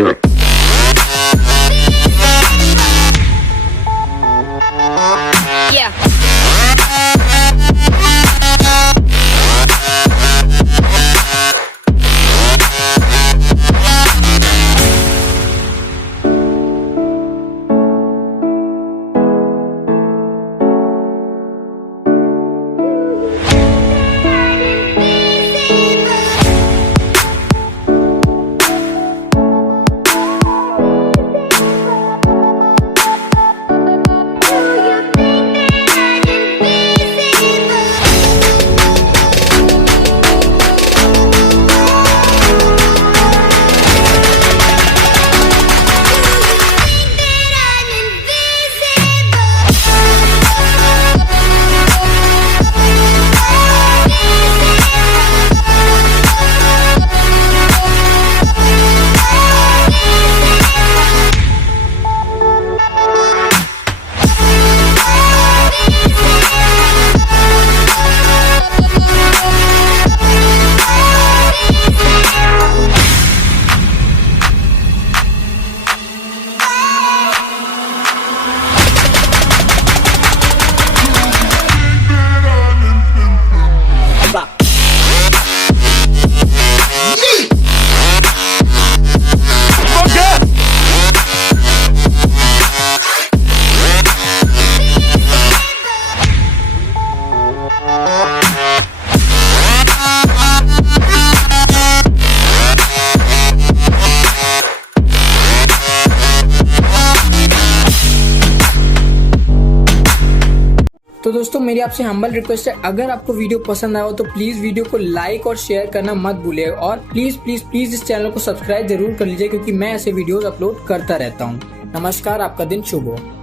Yeah. तो दोस्तों मेरी आपसे हम्बल रिक्वेस्ट है, अगर आपको वीडियो पसंद आया हो तो प्लीज वीडियो को लाइक और शेयर करना मत भूलिएगा और प्लीज प्लीज प्लीज इस चैनल को सब्सक्राइब जरूर कर लीजिए क्योंकि मैं ऐसे वीडियोस अपलोड करता रहता हूँ। नमस्कार, आपका दिन शुभ हो।